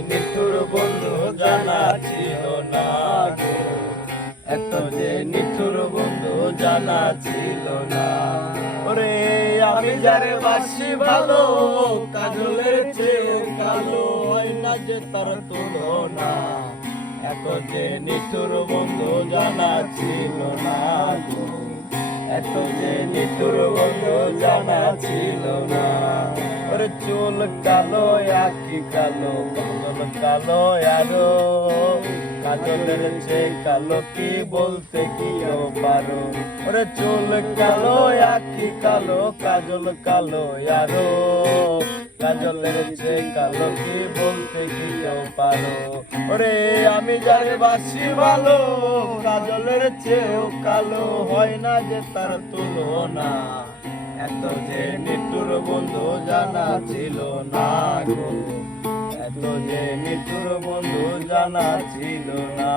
নিঠুর বন্ধু জানা ছিল না গো। এত যে নিঠুর বন্ধু জানা ছিল না। ওরে, আমি যারে বাসি ভালো, কাজলের চেয়ে কালো না যে তার তুলনা। এত যে নিঠুর বন্ধু জানা ছিল না গো। এত যে নিঠুর বন্ধু জানা ছিল না। ওরে চুল কালো আখি কালো কাজল কালো আরও কাজলের চেয়ে কালো কি বলতে কি পারো? ওরে চুল কালো আখি কালো, কাজল কালো আরও কাজলের চেয়ে কালো কি বলতে কি পারো? ওরে আমি যারে বাসি ভালো, কাজলের চেয়েও কালো হয় না যে তার তুলনা। এত যে নিত্যুর বন্ধু জানা ছিল না গো। এত যে নিত্যুর বন্ধু জানা ছিল না।